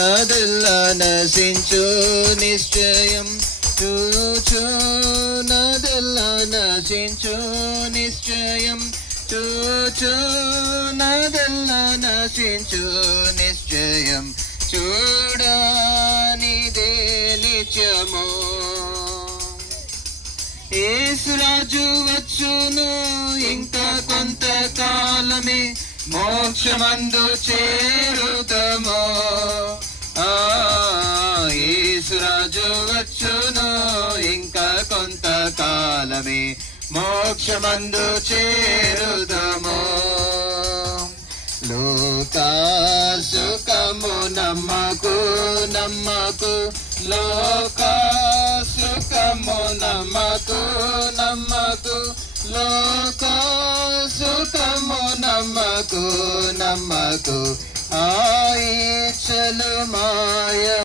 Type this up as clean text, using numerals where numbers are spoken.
నాదెల్లా నశించు నిశ్చయం చూచు నాదెల్లా నశించు నిశ్చయం చూచు నాదెల్లా నశించు నిశ్చయం చూడనిదే నిత్యము యేసురాజు వచ్చును ఇంకా కొంతకాలమే మోక్షమందు చేరుదము యేసురాజు వచ్చును ఇంకా కొంతకాలమే మోక్షమందు చేరుదము లోకాసుకము నమ్మకు నమ్మకు లోకాసుకము నమ్మకు నమ్మకు లోకాసుకము నమ్మకు నమ్మకు ఆయిచ్చలు మా